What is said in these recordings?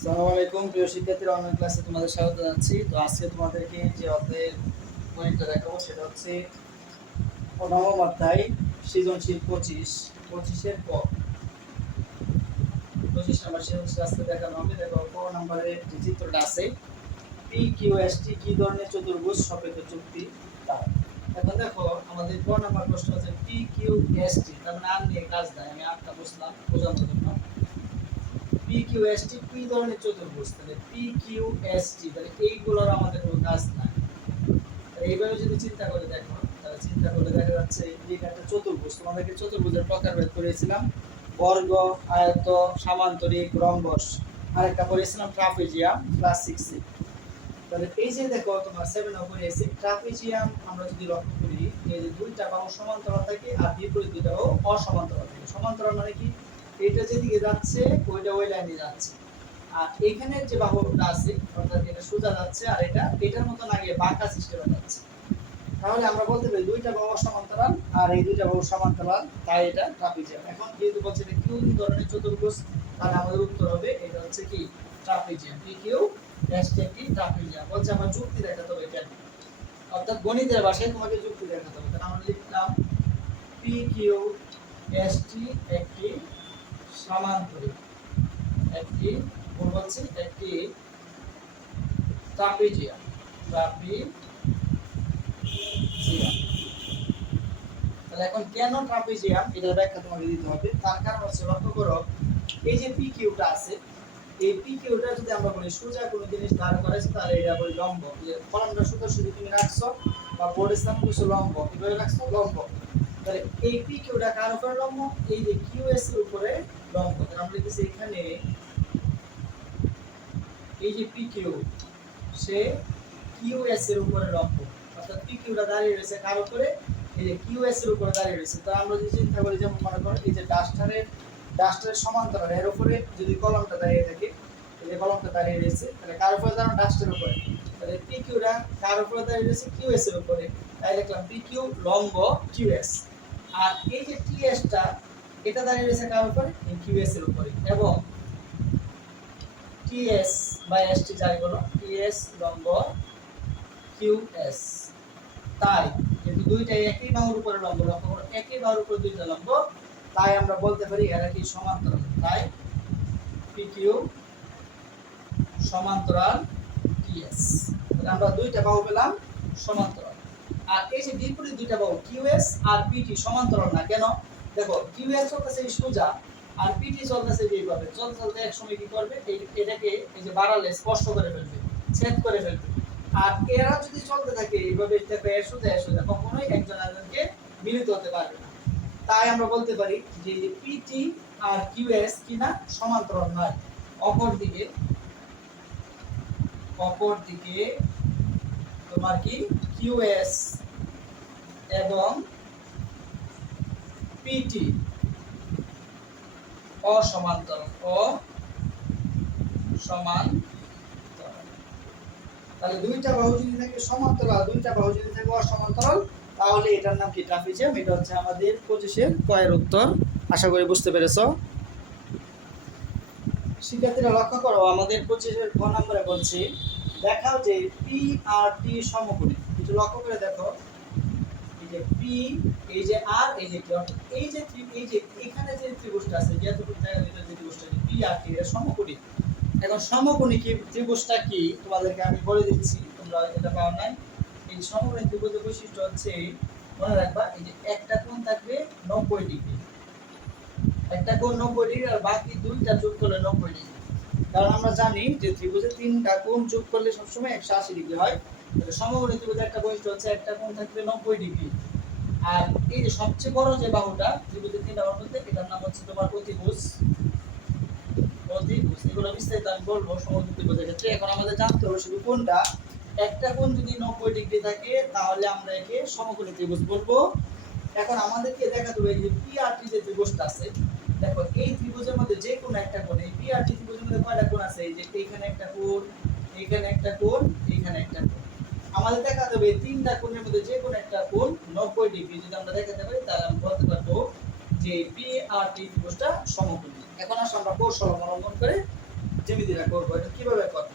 আসসালামু আলাইকুম প্রিয় শিক্ষার্থীরা, অনলাইন ক্লাসে তোমাদের স্বাগত জানাচ্ছি। তো আজকে তোমাদেরকে যে অধ্যায়ের গণিতটা দেখাবো সেটা হচ্ছে নবম অধ্যায় সৃজনশীল 25 এর ক 25 নম্বর সৃজনশীল আজকে দেখানো হবে। দেখো ক নম্বরে যে চিত্রটা আছে, পি কিউ এস টি কি ধরনের চতুর্ভুজ সপেক্ষ যুক্তি তার। এখন দেখো আমাদের ক নম্বর প্রশ্ন হচ্ছে পি কিউ এস টি, তার মানে আর নিয়ে কাজ দেয়, আমি আটটা বসলাম বোঝানোর জন্য। পি কিউ এস টি কি ধরনের চতুর্ভুজ, তাহলে পি কিউ এস টি, তাহলে এইগুলোর আমাদের কোনো কাজ নাই। এইভাবে যদি চিন্তা করে দেখো, তাহলে চিন্তা করলে দেখা যাচ্ছে এই একটা চতুর্ভুজ, তোমাদেরকে চতুর্ভুজের প্রকারভেদ করেছিলাম, বর্গ, আয়ত, সামান্তরিক, রম্বস, আরেকটা করেছিলাম ট্রাপিজিয়াম ক্লাস 6 এ। তাহলে এই যে দেখো তোমার 7 এ পড়েছি ট্রাপিজিয়াম, আমরা যদি লক্ষ্য করি এই যে দুইটা বাহু সমান্তরাল থাকে আর বিপরীত দুইটা বাহু অসমান্তরাল থাকে। সমান্তরাল মানে কি, এটা যেদিকে যাচ্ছে ওইটা ওই লাইনে যাচ্ছে, আর এখানে যে বাহুটা আছে অর্থাৎ এটা সোজা যাচ্ছে আর এটা এটার মতন আগে বাঁকা সিস্টেমে যাচ্ছে। তাহলে আমরা বলতে পারি দুইটা বাহু সমান্তরাল আর এই দুইটা বাহু সমান্তরাল, তাই এটা ট্রাপিজিয়াম। এখন যেহেতু বলছে এটা কিউ ধরনের চতুর্ভুজ, তাহলে আমাদের উত্তর হবে এটা হচ্ছে কি trapezium. P Q S T একটি ট্রাপিজিয়াম। বলছে আমার যুক্তি দেখাতে হবে এটা, অর্থাৎ গণিতের ভাষায় তোমাকে যুক্তি দেখাতে হবে। তাহলে আমরা লিখলাম পি কিউ এস টি একটি সমান্তরিক, একটি কোণ হচ্ছে একটি ট্রাপিজিয়াম। তাহলে এখন কেন ট্রাপিজিয়াম এটার ব্যাখ্যা তোমাকে দিতে হবে। তার কারণ হচ্ছে লক্ষ্য করো এই যে পি কিউটা আছে, এই পি কিউটা যদি আমরা বলি সোজা কোনো জিনিস দাঁড় করাইছি তাহলে এটা বলি লম্ব। যে কলমটা সোজা সোজা তুমি রাখছো বা বোর্ডের সামনে কিছু লম্ব কিভাবে রাখছো, লম্ব। তাহলে এই পি কিউটা কার উপরে লম্ব, এই যে কিউ এস এর উপরে লম্ব। তাহলে আমরা লিখেছি এখানে এই যে পি কিউ সে কিউ এস এর উপরে লম্ব, অর্থাৎ পি কিউটা দাঁড়িয়ে রয়েছে কার উপরে, এই যে কিউ এস এর উপরে দাঁড়িয়ে রয়েছে। তো আমরা যদি চিন্তা করি, যেমন মনে করো এই যে ডাস্টারের সমান্তরাল এর উপরে যদি কলমটা দাঁড়িয়ে থাকে, এই যে কলমটা দাঁড়িয়ে রয়েছে, তাহলে কার উপরে দাঁড়ানো, ডাস্টারের উপরে। তাহলে পি কিউটা কার উপরে দাঁড়িয়ে রয়েছে, কিউ এস এর উপরে, তাই লিখলাম পি কিউ লম্ব কিউ এস। আর এই যে টি এসটা এটা দাঁড়িয়ে রয়েছে কার উপরে, এই কিউ এস এর উপরে, এবং টিএস বা এসটি যাই বলো, টিএস লম্ব কিউএস। তাই যেহেতু দুইটাই একই বাহুর উপরে লম্ব, লক্ষ্য করো একই বাহুর উপরে দুইটা লম্ব, তাই আমরা বলতে পারি এরা কি সমান্তরাল। তাই পিকিউ সমান্তরাল টিএস, তাহলে আমরা দুইটা বাহু পেলাম সমান্তরাল। আর এই যে বিপরীত দুইটা বাহু কিউএস আর পিটি সমান্তরাল না কেন, দেখো কিউএস চলতেছে সোজা আর পিটি চলতেছে এইভাবে, চলতে চলতে এক সময় কি করবে, এটাকে এই যে বাড়ালে স্পষ্ট করে ফেলবে, ছেদ করে ফেলবে। আর এরা যদি চলতে থাকে এইভাবে সোজা সোজা, কখনোই একজন আরেকজনকে মিলিত হতে পারবে না। তাই আমরা বলতে পারি যে পিটি আর কিউএস কিনা সমান্তরাল নয়। অপরদিকে তোমার কি কিউএস এবং পিটি অসমান্তরাল। তাহলে দুইটা বাহু যদি থাকে সমান্তরাল, দুইটা বাহু যদি থাকে অসমান্তরাল, তাহলে এটার নাম কি ট্রাপিজিয়াম। এটা হচ্ছে আমাদের 25-এর কয়ের উত্তর। আশা করি বুঝতে পেরেছো। শিক্ষার্থীরা লক্ষ্য করো আমাদের 25-এর ক নম্বরে বলছি দেখাও যে পি আর টি সমকোণী। একটু লক্ষ্য করে দেখো, এই যে পি, এই যে আর, এই যে টি, অর্থাৎ এই যে এখানে যে ত্রিভুজটা আছে, যতটুকু জায়গার ভিতরে যে ত্রিভুজটা আছে পি আর টি এর সমকোণী। এখন সমকোণী কি ত্রিভুজটা কি তোমাদেরকে আমি বলে দিচ্ছি, তোমরা এটা পাও নাই। এই সমকোণী ত্রিভুজের বৈশিষ্ট্য হচ্ছে, মনে রাখবা এই যে একটা কোণ থাকবে 90 ডিগ্রি, একটা কোণ 90 ডিগ্রি আর বাকি দুইটা যোগ করলে 90 ডিগ্রি। কারণ আমরা জানি যে ত্রিভুজে তিনটা কোণ যোগ করলে সবসময় 180 ডিগ্রি হয়। তাহলে সমকোণী ত্রিভুজের একটা বৈশিষ্ট্য হচ্ছে একটা কোণ থাকবে 90 ডিগ্রি। আর এই যে সবচেয়ে বড় যে বাহুটা ত্রিভুজের তিনটা বাহুর মধ্যে, এটার নাম হচ্ছে তোমার অতিভুজ। এগুলো বিস্তারিত আমি বলবো সমকোণী ত্রিভুজের ক্ষেত্রে। এখন আমাদের জানতে হবে শুধু কোণটা, একটা কোণ যদি 90 ডিগ্রি থাকে তাহলে আমরা একে সমকোণী ত্রিভুজ বলবো। এখন আমাদেরকে দেখাতে হবে যে পি আর টি যে ত্রিভুজটা আছে, দেখো এই ত্রিভুজের মধ্যে যে কোনো একটা কোণ, এই পি আর টি ত্রিভুজের মধ্যে কয়টা কোণ আছে, এই যে এইখানে একটা কোণ, এইখানে একটা কোণ, এইখানে একটা কোণ। আমাদের দেখাতে হবে তিনটা কোণের মধ্যে যে কোনো একটা কোণ 90 ডিগ্রি যদি আমরা দেখাতে পারি, তাহলে আমরা বলতে পারবো যে পি আর টি ত্রিভুজটা সমকোণী। এখন আসলে আমরা কৌশল অবলম্বন করে জ্যামিতিটা করবো, এটা কিভাবে করবো।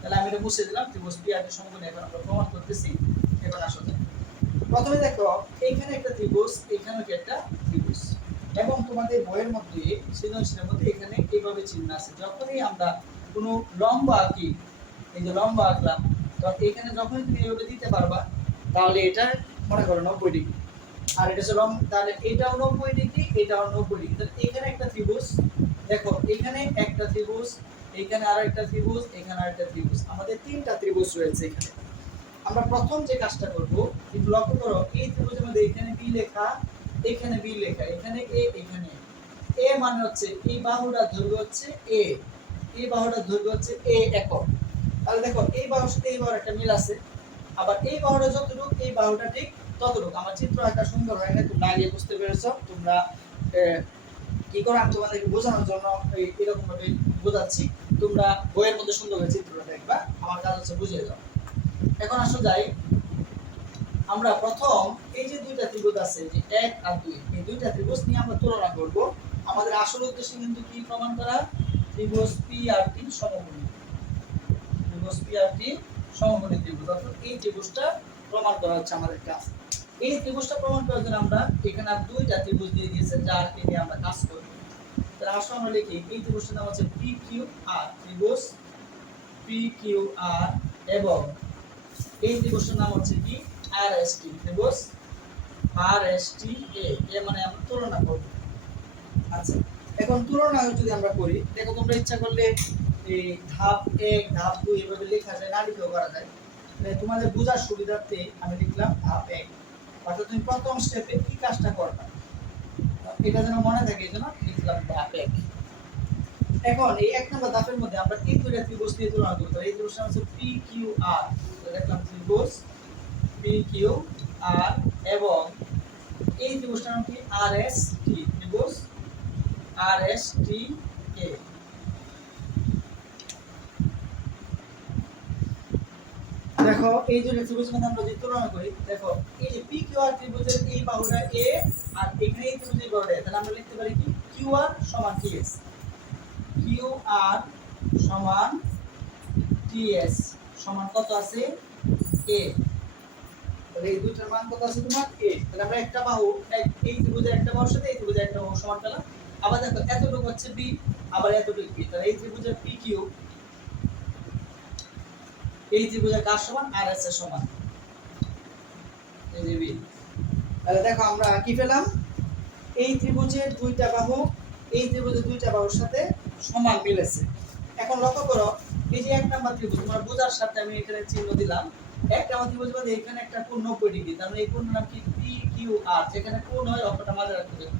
তাহলে আমি এটা মুছে দিলাম, ত্রিভুজ পি আর টি সমকোণ এখন আমরা প্রমাণ করতেছি। এখন আসো যাই। প্রথমে দেখো এইখানে একটা ত্রিভুজ, এখানে একটা ত্রিভুজ, এবং তোমাদের বইয়ের মধ্যে সৃজনশীলের মধ্যে এখানে এইভাবে চিহ্ন আছে। যখনই আমরা কোনো লম্ব আঁকি, এই যে লম্ব আঁকলাম, তো এখানে যখনই তুমি এইভাবে দিতে পারবা, তাহলে এটা মনে করো 90 ডিগ্রি, আর এটা হচ্ছে লম্ব, তাহলে এটাও 90 ডিগ্রি, এটাও 90 ডিগ্রি। তাহলে এখানে একটা ত্রিভুজ, দেখো এখানে একটা ত্রিভুজ, এখানে আরো একটা ত্রিভুজ, এখানে আরেকটা ত্রিভুজ, আমাদের তিনটা ত্রিভুজ রয়েছে এখানে। আমরা প্রথম যে কাজটা করব, একটু লক্ষ্য করো, এই ত্রিভুজের মধ্যে এখানে বি লেখা, এখানে বি লেখা, এখানে এ, এখানে এ, মানে হচ্ছে এই বাহুটার দৈর্ঘ্য হচ্ছে এ, এই বাহুটার দৈর্ঘ্য হচ্ছে এ একক। তাহলে দেখো এই বাহুর সাথে এই বাহুর একটা মিল আছে, আবার এই বাহুটা যতটুকু, এই বাহুটা ঠিক ততটুকু। আমার চিত্র আঁকা সুন্দর হয় না, তোমরা আগে বুঝতে পেরেছো। তোমরা কি করে আমি তোমাদেরকে বোঝানোর জন্য এরকম ভাবে বোঝাচ্ছি, তোমরা বইয়ের মধ্যে সুন্দরভাবে চিত্রটা দেখবা, আমার কাজ হচ্ছে বুঝিয়ে দাও। এখন আসো যাই, আমরা প্রথম এই যে দুইটা ত্রিভুজ আছে, যে 1 আর 2, এই দুইটা ত্রিভুজ নিয়ে আমরা তুলনা করব। আমাদের আসল উদ্দেশ্য কিন্তু কি প্রমাণ করা, ত্রিভুজ পি আর টি সমকোণী, ত্রিভুজ পি আর টি সমকোণী ত্রিভুজ, অর্থাৎ এই ত্রিভুজটা প্রমাণ করা হচ্ছে আমাদের কাজ। এই ত্রিভুজটা প্রমাণ করার জন্য আমরা এখানে আর দুইটা ত্রিভুজ দিয়ে দিয়েছে, যার নিয়ে আমরা কাজ করব। তাহলে আসলে আমরা লিখি, এই ত্রিভুজটার নাম হচ্ছে পি কিউ আর, ত্রিভুজ পি কিউ আর, এবং এই ত্রিভুজটার নাম হচ্ছে কি আর এস টি, ত্রিভুজ আর এস টি এ, এ মানে আমরা তুলনা করব। আচ্ছা, এখন তুলনা যদি আমরা করি, দেখো তোমরা ইচ্ছা করলে এই ধাপ 1 ধাপ 2 এভাবে লেখা যায়, না লিখেও করা যায়। তোমাদের বোঝার সুবিধার্থে আমি লিখলাম ধাপ 1, অর্থাৎ তুমি প্রথম স্টেপে কি কাজটা করবা এটা যেন মনে থাকে, এই জন্য লিখলাম ধাপ 1। এখন এই 1 নম্বর ধাপের মধ্যে আমরা এই দুইটা ত্রিভুজ নিয়ে তুলনা করব। এই ত্রিভুজটা হচ্ছে পি কিউ আর, দেখলাম ত্রিভুজ পি কিউ আর, এবং এই ত্রিভুজটার নাম কি আর এস টি, ত্রিভুজ আর এস টি এ। দেখো এই দুটো ত্রিভুজের মধ্যে আমরা যদি তুলনা করি, দেখো এই যে পি কিউ আর ত্রিভুজের এই বাহুটা এ, আর এখানে এই ত্রিভুজের বাহুটা এ, তাহলে আমরা লিখতে পারি কি কিউ আর সমান টিএস, কিউ আর সমান টিএস সমান কত আছে এ। তাহলে এই দুইটার মান কত আছে তোমার এ। তাহলে আমরা একটা বাহু, এই ত্রিভুজের একটা বাহুর সাথে এই ত্রিভুজের একটা বাহু সমান পেলাম। আবার দেখো এতটুকু হচ্ছে বি, আবার এতটুকু বি, তাহলে এই ত্রিভুজের পি কিউ এই ত্রিভুজের কার সমান আর এস এর সমান, এই যে বি। তাহলে দেখো আমরা কি পেলাম, এই ত্রিভুজের দুইটা বাহু এই ত্রিভুজের দুইটা বাহুর সাথে সমান মিলেছে। এখন লক্ষ্য করো, এই যে 1 নাম্বার ত্রিভুজ, তোমার বোঝার সাথে আমি এখানে চিহ্ন দিলাম। 1 নাম্বার ত্রিভুজ মধ্যে এখানে একটা কোণ 90 ডিগ্রি, তার মানে এই কোণের নাম কি পি কিউ আর, যেখানে কোণ হয় অক্ষটা মাঝে রাখতে হবে।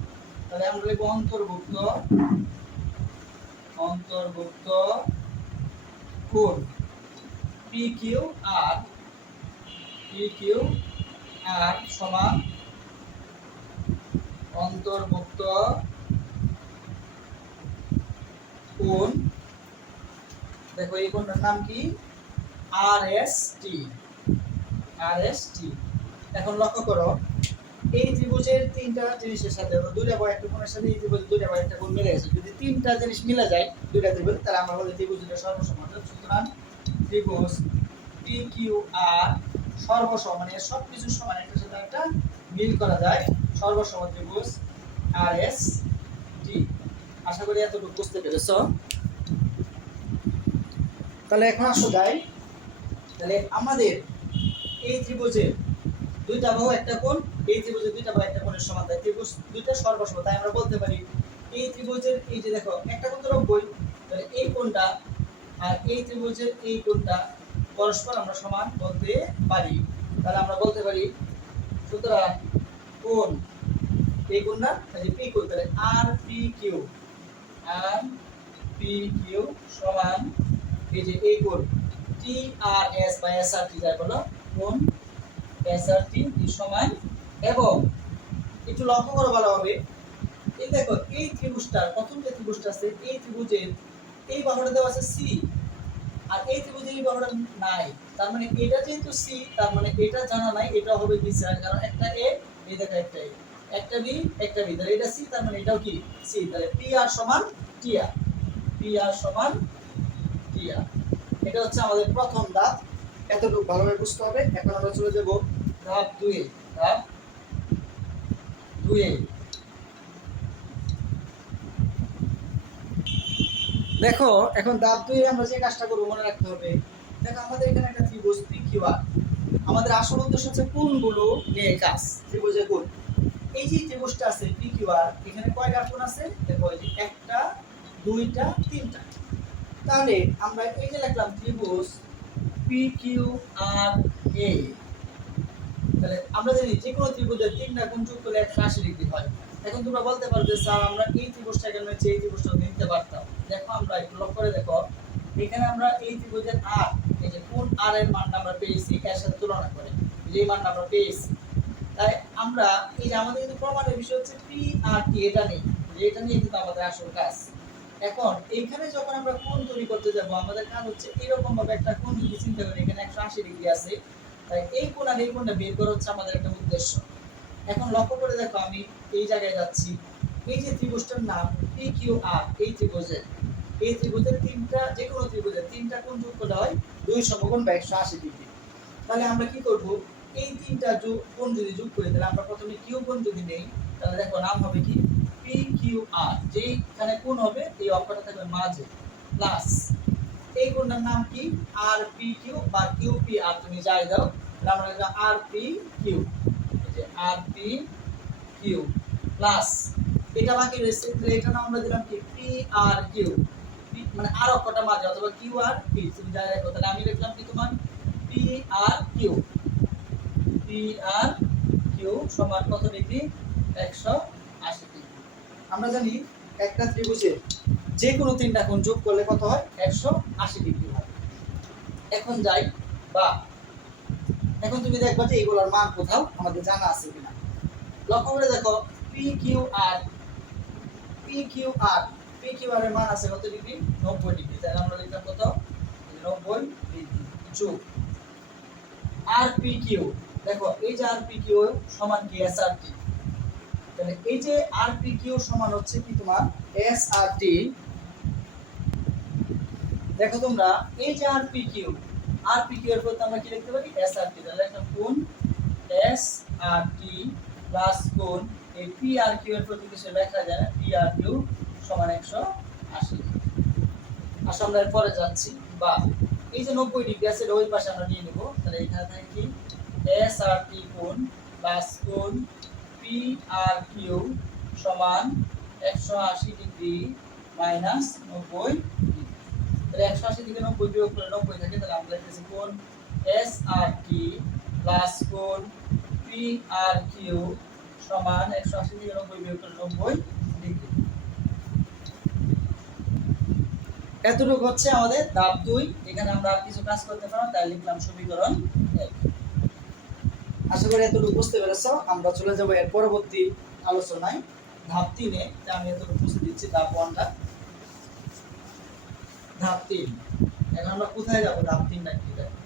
তাহলে আমরা লিখব অন্তর্ভুক্ত, অন্তর্ভুক্ত কোণ P Q R, P Q R সমান অন্তর্ভুক্ত কোণ, দেখো এই কোণটার নাম কি আর এস টি, আর এস টি। এখন লক্ষ্য করো, এই ত্রিভুজের তিনটা জিনিসের সাথে, দুইটা বাহু একটা কোণের সাথে এই ত্রিভুজের দুইটা বাহু একটা কোণ মিলে গেছে। যদি তিনটা জিনিস মিলে যায় দুইটা ত্রিভুজ, তাহলে আমরা বলি ত্রিভুজ দুটো সর্বসম। সুতরাং ত্রিভুজ পি কিউ আর সর্বসম, মানে সবকিছু সমান, একটার সাথে একটা মিল করা যায়, সর্বসম ত্রিভুজ আর এস টি। আশা করি এতটুকু বুঝতে পেরেছো। তাহলে এখন আসো যাই, তাহলে আমাদের এই ত্রিভুজের দুইটা বাহু একটা কোণ, এই ত্রিভুজের দুইটা বাহু একটা কোণের সমান, তাই ত্রিভুজ দুইটা সর্বসম। তাই আমরা বলতে পারি এই ত্রিভুজের এই যে দেখো একটা কোণ তো 90, তাহলে এই কোণটা আর এই ত্রিভুজের এই কোণটা পরস্পর আমরা সমান বলতে পারি। তাহলে আমরা বলতে পারি, সুতরাং কোণ এই কোণটা এই যে পি কিউ, তাহলে আর পি কিউ, আর পি কিউ সমান এই যে এই কোণ টি আর এস বা এস আর টি, যাই বলো কোণ এস আর টি সমান। এবং একটু লক্ষ্য করো ভালোভাবে, এই দেখো এই ত্রিভুজটার প্রথম যে ত্রিভুজটা আছে, এই ত্রিভুজের এই বাহুটা দেওয়া আছে সি, আর এই ত্রিভুজের এই বাহুটা নাই। তার মানে এটা যেহেতু সি, তার মানে এটা জানা নাই, এটা হবে বি স্যার, কারণ একটা এ, এই দেখো একটা এ, একটা বি, একটা বি, তাহলে এটা সি, তার মানে এটাও কি সি। তাহলে পি আর সমান টি আর, পি আর সমান টি আর। এটা হচ্ছে আমাদের প্রথম ধাপ, এতটুকু ভালোভাবে বুঝতে হবে। এখন আমরা চলে যাব ধাপ 2 এ। ধাপ 2 এ দেখো, এখন ধাপ 2 এ আমরা যে কাজটা করব মনে রাখতে হবে। দেখো আমাদের এখানে একটা ত্রিভুজ পি কিউ আর, আমাদের আসল উদ্দেশ্য হচ্ছে কোণগুলো নিয়ে কাজ, ত্রিভুজের কোণ। এই যে ত্রিভুজটা আছে পি কিউ আর, এখানে কয়টা কোণ আছে দেখো, এই যে একটা, দুইটা, তিনটা। তাহলে আমরা এই যে লিখলাম ত্রিভুজ পি কিউ আর এ, তাহলে আমরা জানি যে কোনো ত্রিভুজের তিনটা কোণ যোগ করলে 180 ডিগ্রি হয়। এখন তোমরা বলতে পারবে স্যার আমরা এই ত্রিভুজটা কেন নিচ্ছি, এই ত্রিভুজটা নিতে পারতাম। দেখো আমরা একটু লক্ষ্য করে দেখো, এখানে আমরা এই ত্রিভুজের আর, এই যে কোণ আর এর মানটা আমরা পেয়েছি এর সাথে তুলনা করে, যে মানটা আমরা পেয়েছি। তাই আমরা এই যে আমাদের কিন্তু প্রমাণের বিষয় হচ্ছে পি আর টি, এটা নেই, এটা নিয়ে কিন্তু আমাদের আসল কাজ। এখন এইখানে যখন আমরা কোণ তৈরি করতে যাব, আমাদের কাজ হচ্ছে এরকম ভাবে একটা কোণ যদি চিন্তা করি, এখানে 180 ডিগ্রি আছে, তাই এই কোণ আর এই কোণটা বের করা হচ্ছে আমাদের একটা উদ্দেশ্য। এখন লক্ষ্য করে দেখো, আমি এই জায়গায় যাচ্ছি, এই যে ত্রিভুজটার নাম পি কিউ আর, এই ত্রিভুজের তিনটা, যে কোনো ত্রিভুজের তিনটা কোণ যোগ করলে হয় 2 সমকোণ বা 180 ডিগ্রি। তাহলে আমরা কি করব, এই তিনটা কোণ যদি যোগ করি, তাহলে আমরা প্রথমে কিউ কোণ যদি নেই, তাহলে দেখো নাম হবে কি পি কিউ আর, যেখানে কোণ হবে এই অক্ষরটা থাকবে মাঝে, প্লাস এই কোণটার নাম কি আর পি কিউ বা কিউ পি আর, তুমি যাই দাও, তাহলে আমরা লিখলাম আর পি কিউ, এই যে আর পি কিউ প্লাস এটা বাকি রয়েছে, তাহলে এটা নাম আমরা দিলাম কি পি আর কিউ, মানে আর অক্ষরটা মাঝে, অথবা কিউ আর পি, তুমি যাই রাখো। তাহলে আমি লিখলাম কি তোমার P R Q, P R Q সমান কত ডিগ্রি, 180 ডিগ্রি। আমরা জানি একটা ত্রিভুজে যে কোনো তিনটা কোণ যোগ করলে কত হয়, 180 ডিগ্রি হয়। এখন যাই, বা এখন তুমি দেখবা যে এইগুলোর মান কোথাও আমাদের জানা আছে কিনা। লক্ষ্য করে দেখো, P Q R, P Q R, P Q R এর মান আছে কত ডিগ্রি, 90 ডিগ্রি। তাহলে আমরা লিখলাম কত, 90 ডিগ্রি যোগ আর পি কিউ, দেখো এই যে আর পি কিউ সমান কি এস আর টি, তাহলে এই যে আর পি কিউ সমান হচ্ছে কি তোমার এস আর টি। দেখো তোমরা এই যে আর পি কিউ এর পরিবর্তে আমরা কি লিখতে পারি, এস আর টি। তাহলে একটা কোণ এস আর টি প্লাস কোণ এই পি আর কিউ এর প্রতি কিছু লেখা যায় না, পি আর কিউ সমান 180 ডিগ্রি। আসলে আমরা এরপরে যাচ্ছি, বা এই যে 90 ডিগ্রি আছে ওই পাশে আমরা নিয়ে নেব। তাহলে এখানে থাকে কি এস আর টি কোণ প্লাস কোণ পি আর কিউ সমান 180 ডিগ্রি মাইনাস 90 ডিগ্রি। তাহলে 180 থেকে 90 বিয়োগ করলে 90 থাকে, তাহলে আমরা লিখতেছি কোণ এস আর টি প্লাস কোণ পি আর কিউ সমান 180 থেকে 90 বিয়োগ করলে 90 ডিগ্রি। এতটুকু হচ্ছে আমাদের ধাপ 2। এখানে আমরা আর কিছু কাজ করতে পারবো, তাই লিখলাম সমীকরণ 1। আশা করি এতটুকু বুঝতে পেরেছো। আমরা চলে যাব এর পরবর্তী আলোচনায়, ধাপ 3 এ। আমি এতটুকু বুঝিয়ে দিচ্ছি ধাপ 1টা। ধাপ 3, এখন আমরা কোথায় যাব, ধাপ 3টা কি দেখো।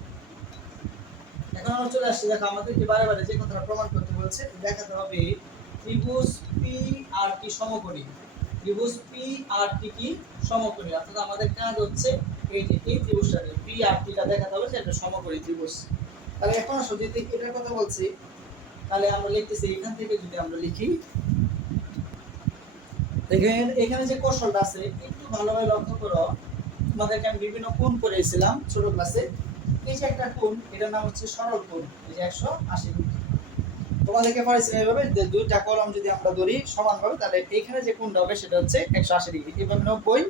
এখন আমরা চলে আসছি, দেখো আমাদেরকে বারে বারে যে কথাটা প্রমাণ করতে বলছে, দেখাতে হবে ত্রিভুজ পি আর টি সমকোণী। ত্রিভুজ পি আর টি কি সমকোণী, অর্থাৎ আমাদের কাজ হচ্ছে এই যে এই ত্রিভুজটা পি আর টিটা দেখাতে হবে সেটা সমকোণী ত্রিভুজ। তাহলে এখন আসো যদি এটার কথা বলছি, তাহলে আমরা লিখতেছি এখান থেকে যদি আমরা লিখি, দেখেন এখানে যে কৌশলটা আছে একটু ভালোভাবে লক্ষ্য করো। তোমাদেরকে আমি বিভিন্ন কোণ করেছিলাম ছোট ক্লাসে। এই যে একটা কোণ, এটার নাম হচ্ছে সরল কোণ, এই যে 180 ডিগ্রি। তোমাদেরকে পড়াইছিলাম এইভাবে যে দুইটা কলম যদি আমরা ধরি সমানভাবে, তাহলে এখানে যে কোণটা হবে সেটা হচ্ছে 180 ডিগ্রি। এভাবে 90,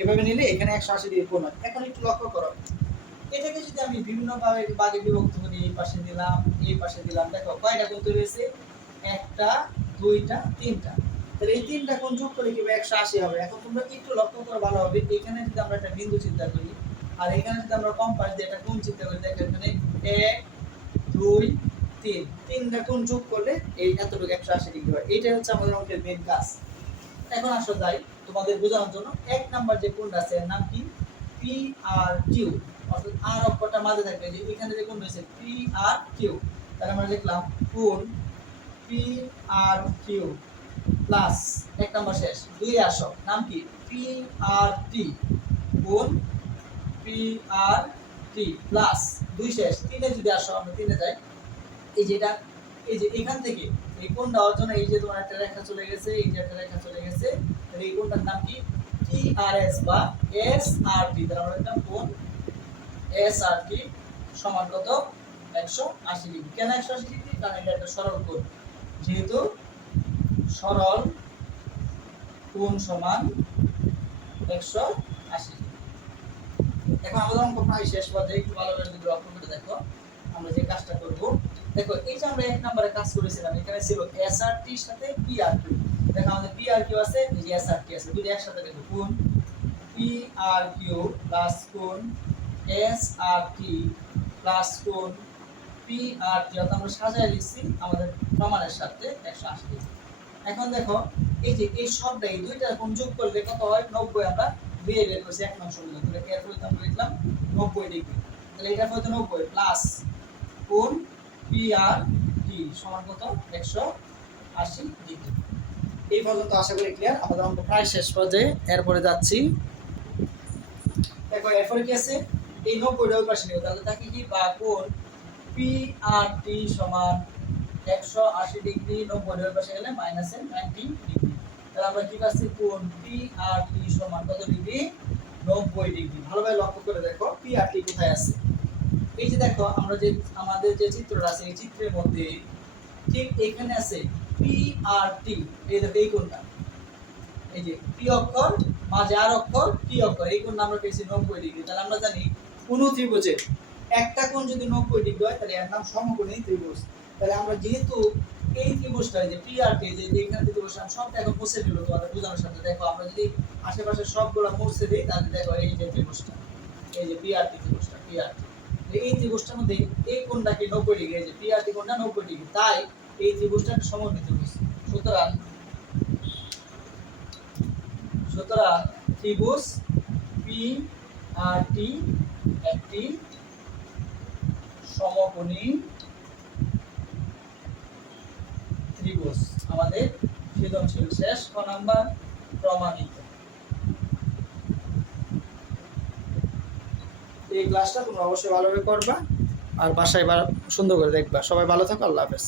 এভাবে নিলে এখানে 180 ডিগ্রি কোণ হয়। এখন একটু লক্ষ্য করো, এটাকে যদি আমি বিভিন্ন ভাগে বিভক্ত করি, এই পাশে দিলাম, এই পাশে দিলাম, দেখো কয়টা কোণ তৈরি হয়েছে, একটা, দুইটা, তিনটা। তাহলে এই তিনটা কোণ যোগ করলে কি 180 হবে। এখন তোমরা একটু লক্ষ্য করো ভালোভাবে, এখানে যদি আমরা একটা বিন্দু চিন্তা করি, আর এখানে যদি আমরা কম্পাস দিয়ে একটা কোণ চিন্তা করি, দেখো এখানে 1, 2, 3, তিনটা কোণ যোগ করলে এই এতটুকু 180 ডিগ্রি হয়। এইটাই হচ্ছে আমাদের অঙ্কের মেইন কাজ। এখন আসো যাই তোমাদের বোঝানোর জন্য, 1 নাম্বার যে কোণটা আছে এর নাম কি পি আর কিউ, অর্থাৎ আর অক্ষরটা মাঝে থাকবে, যে এখানে যে কোণ রয়েছে পি আর কিউ। তাহলে আমরা লিখলাম কোণ P R Q plus 1 number শেষ, 2 আসো নাম কি পি আর টি, কোণ পি আর টি প্লাস 2 শেষ 3 এ যদি আসো আমরা 3 এ যাই এই যেটা এই যে এখান থেকে এই কোণ দেওয়ার জন্য এই যে তোমার একটা রেখা চলে গেছে এই যে একটা রেখা চলে গেছে তাহলে এই কোণটার নাম কি টি আর এস বা এস আর টি তাহলে আমরা একটা কোণ এস আর টি সমান কত 180 ডিগ্রি কেন 180 ডিগ্রি কারণ এটা একটা সরল কোণ যেহেতু সরল কোণ সমান 180 ডিগ্রি এখন আমাদের অঙ্ক প্রায় শেষ পর্যায়ে একটু ভালো করে যদি লক্ষ্য করে দেখো আমরা যে কাজটা করব দেখো এই যে আমরা এক নম্বরে কাজ করেছিলাম এখানে ছিল এসআরটি এর সাথে পিআরকিউ দেখো আমাদের পিআরকিউ আছে এই যে এসআরটি আছে দুটো একসাথে দেখো কোণ পিআরকিউ প্লাস কোণ এসআরটি প্লাস কোণ পিআরটি অর্থাৎ আমরা সাজায় লিখছি আমাদের প্রমাণের সাথে 180 ডিগ্রি এখন দেখো এই যে এই সবটা এই দুইটা কোণ যোগ করলে কত হয় 90 আমরা দিয়ে বের করছি এক নং সমীকরণ তাহলে এর ফলে আমরা লিখলাম 90 ডিগ্রি তাহলে এটা হয়তো 90 প্লাস কোণ পিআরটি সমান কত 180 ডিগ্রি এই পর্যন্ত আশা করি ক্লিয়ার আমাদের অঙ্ক প্রায় শেষ পর্যায়ে এরপরে যাচ্ছি দেখো এরপরে কি আছে এই 90 এর পাশে নিও তাহলে থাকে কি বা কোণ পিআরটি সমান 180 ডিগ্রি 90 এর পাশে গেলে -90 ডিগ্রি তাহলে আমরা কি পাচ্ছি কোণ পিআরটি সমান কত ডিগ্রি 90 ডিগ্রি ভালোভাবে লক্ষ্য করে দেখো পিআরটি কোথায় আছে এই যে দেখো আমরা যে আমাদের যে চিত্রটা আছে এই চিত্রের মধ্যে ঠিক এখানে আছে পিআরটি এই দেখো এই কোণটা এই যে পি অক্ষর মাঝে আর অক্ষর টি অক্ষর এই কোণ আমরা পেয়েছি 90 ডিগ্রি তাহলে আমরা জানি কোন ত্রিভুজে একটা কোণ যদি 90 ডিগ্রি হয় তাহলে এর নাম সমকোণী ত্রিভুজ তাহলে আমরা যেহেতু এই ত্রিভুজটা যে পিআরটি যে এখানে থেকে বসলাম সবটা এখন মুছে দিল তোমাদের বোঝানোর সাথে দেখো আমরা যদি আশেপাশে সবগুলো মুছে দেই তাহলে দেখো এই যে ত্রিভুজটা এই যে পিআরটি ত্রিভুজটা পিআরটি এই ত্রিভুজটার মধ্যে এই কোণটাকে 90 ডিগ্রি এই যে পিআরটি কোণটা 90 ডিগ্রি তাই এই ত্রিভুজটা একটা সমকোণী ত্রিভুজ সুতরাং ত্রিভুজ পিআরটি একটি সমকোণী ত্রিভুজ আমাদের সৃজনশীল শেষ ক নাম্বার প্রমাণিত এই ক্লাসটা তোমরা অবশ্যই ভালোভাবে করবা আর বাসায় সুন্দর করে দেখবা সবাই ভালো থাকো আল্লাহ হাফেজ